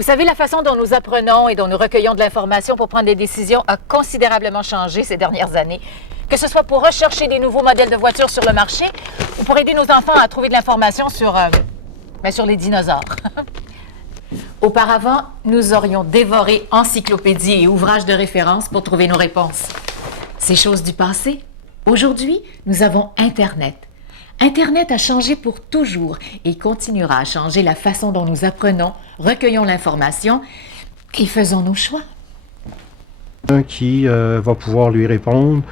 Vous savez, la façon dont nous apprenons et dont nous recueillons de l'information pour prendre des décisions a considérablement changé ces dernières années. Que ce soit pour rechercher des nouveaux modèles de voitures sur le marché ou pour aider nos enfants à trouver de l'information sur les dinosaures. Auparavant, nous aurions dévoré encyclopédies et ouvrages de référence pour trouver nos réponses. C'est chose du passé. Aujourd'hui, nous avons Internet. Internet a changé pour toujours et continuera à changer la façon dont nous apprenons, recueillons l'information et faisons nos choix. Qui va pouvoir lui répondre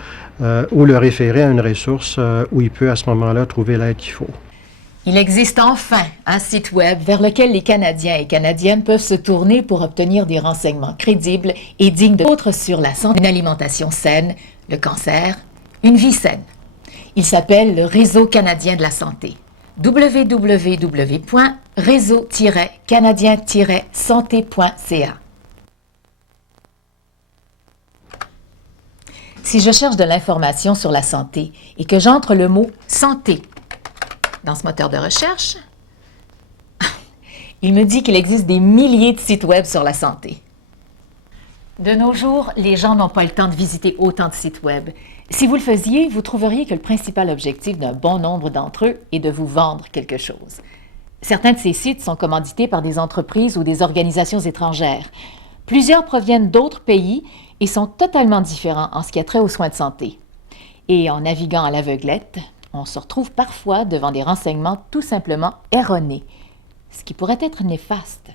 ou le référer à une ressource où il peut à ce moment-là trouver l'aide qu'il faut. Il existe enfin un site web vers lequel les Canadiens et Canadiennes peuvent se tourner pour obtenir des renseignements crédibles et dignes d'autres sur la santé, une alimentation saine, le cancer, une vie saine. Il s'appelle le Réseau canadien de la santé. www.réseau-canadien-santé.ca. Si je cherche de l'information sur la santé et que j'entre le mot « santé » dans ce moteur de recherche, il me dit qu'il existe des milliers de sites web sur la santé. De nos jours, les gens n'ont pas le temps de visiter autant de sites web. Si vous le faisiez, vous trouveriez que le principal objectif d'un bon nombre d'entre eux est de vous vendre quelque chose. Certains de ces sites sont commandités par des entreprises ou des organisations étrangères. Plusieurs proviennent d'autres pays et sont totalement différents en ce qui a trait aux soins de santé. Et en naviguant à l'aveuglette, on se retrouve parfois devant des renseignements tout simplement erronés, ce qui pourrait être néfaste.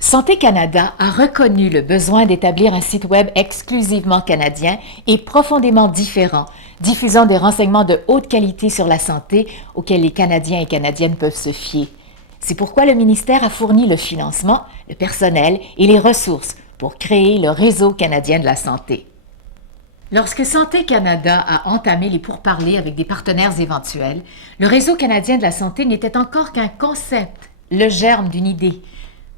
Santé Canada a reconnu le besoin d'établir un site web exclusivement canadien et profondément différent, diffusant des renseignements de haute qualité sur la santé auxquels les Canadiens et Canadiennes peuvent se fier. C'est pourquoi le ministère a fourni le financement, le personnel et les ressources pour créer le Réseau canadien de la santé. Lorsque Santé Canada a entamé les pourparlers avec des partenaires éventuels, le Réseau canadien de la santé n'était encore qu'un concept, le germe d'une idée.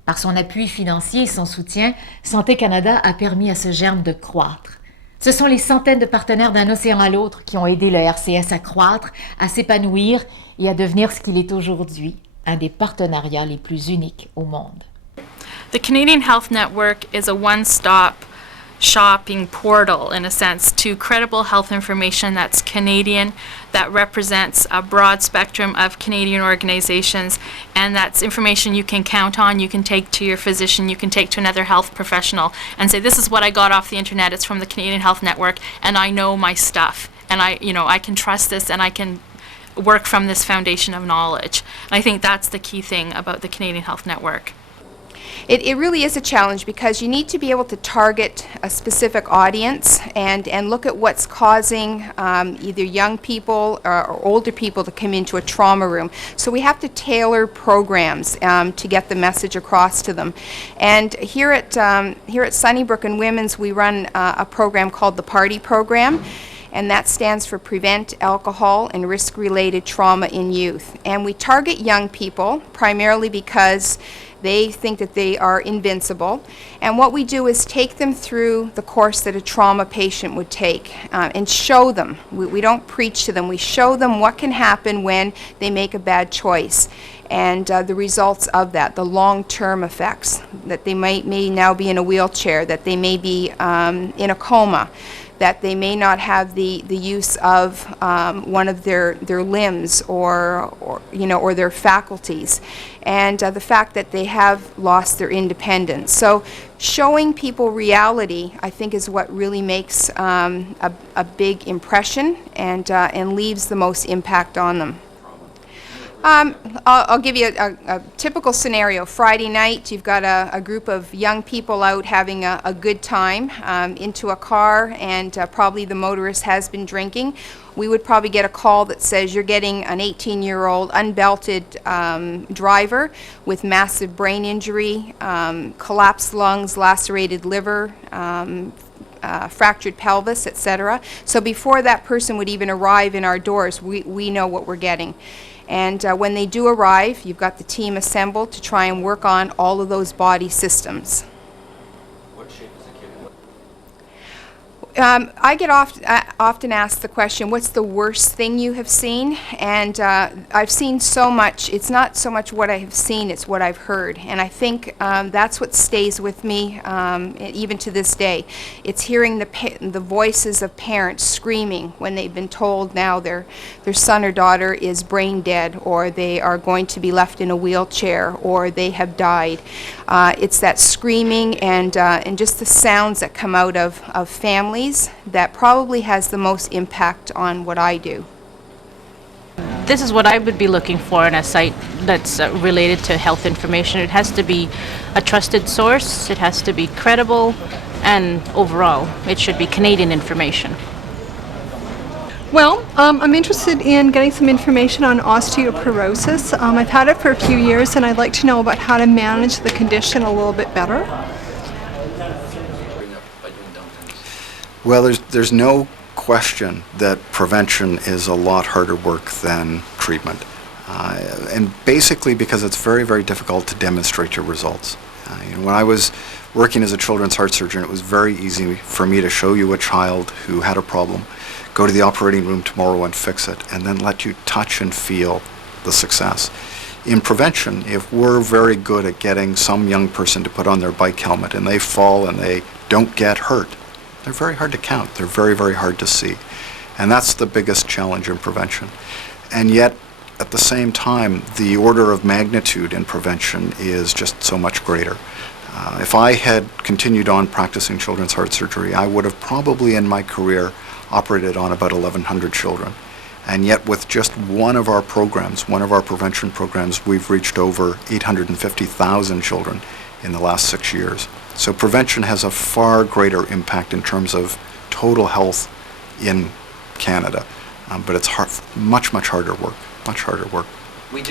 Par son appui financier et son soutien, Santé Canada a permis à ce germe de croître. Ce sont les centaines de partenaires d'un océan à l'autre qui ont aidé le RCS à croître, à s'épanouir et à devenir ce qu'il est aujourd'hui, un des partenariats les plus uniques au monde. The Canadian Health Network is a one-stop shopping portal, in a sense, to credible health information that's Canadian, that represents a broad spectrum of Canadian organizations, and that's information you can count on, you can take to your physician, you can take to another health professional, and say, this is what I got off the internet, it's from the Canadian Health Network, and I know my stuff, and I can trust this, and I can work from this foundation of knowledge. And I think that's the key thing about the Canadian Health Network. It really is a challenge because you need to be able to target a specific audience and look at what's causing either young people or older people to come into a trauma room. So we have to tailor programs to get the message across to them. And here at Sunnybrook and Women's, we run a program called the Party Program. And that stands for Prevent Alcohol and Risk-Related Trauma in Youth. And we target young people primarily because they think that they are invincible. And what we do is take them through the course that a trauma patient would take and show them. We don't preach to them. We show them what can happen when they make a bad choice and the results of that, the long-term effects, that they may now be in a wheelchair, that they may be in a coma, that they may not have the use of one of their limbs or their faculties, and the fact that they have lost their independence. So showing people reality, I think, is what really makes a big impression and leaves the most impact on them. I'll give you a typical scenario. Friday night, you've got a group of young people out having a good time into a car, and probably the motorist has been drinking. We would probably get a call that says you're getting an 18-year-old unbelted driver with massive brain injury, collapsed lungs, lacerated liver, fractured pelvis, etc. So before that person would even arrive in our doors, we know what we're getting. And when they do arrive, you've got the team assembled to try and work on all of those body systems. What shape is the kid I get often asked the question, what's the worst thing you have seen? And I've seen so much. It's not so much what I have seen, it's what I've heard. And I think that's what stays with me even to this day. It's hearing the voices of parents screaming when they've been told now their son or daughter is brain dead, or they are going to be left in a wheelchair, or they have died. It's that screaming and just the sounds that come out of families that probably has the most impact on what I do. This is what I would be looking for in a site that's related to health information. It has to be a trusted source, it has to be credible, and overall, it should be Canadian information. Well, I'm interested in getting some information on osteoporosis. I've had it for a few years, and I'd like to know about how to manage the condition a little bit better. Well, there's no question that prevention is a lot harder work than treatment. And basically because it's very, very difficult to demonstrate your results. When I was working as a children's heart surgeon, it was very easy for me to show you a child who had a problem, go to the operating room tomorrow and fix it, and then let you touch and feel the success. In prevention, if we're very good at getting some young person to put on their bike helmet and they fall and they don't get hurt, they're very hard to count. They're very, very hard to see. And that's the biggest challenge in prevention. And yet, at the same time, the order of magnitude in prevention is just so much greater. If I had continued on practicing children's heart surgery, I would have probably in my career operated on about 1,100 children. And yet with just one of our programs, one of our prevention programs, we've reached over 850,000 children in the last 6 years. So prevention has a far greater impact in terms of total health in Canada. But it's much, much harder work, much harder work. We do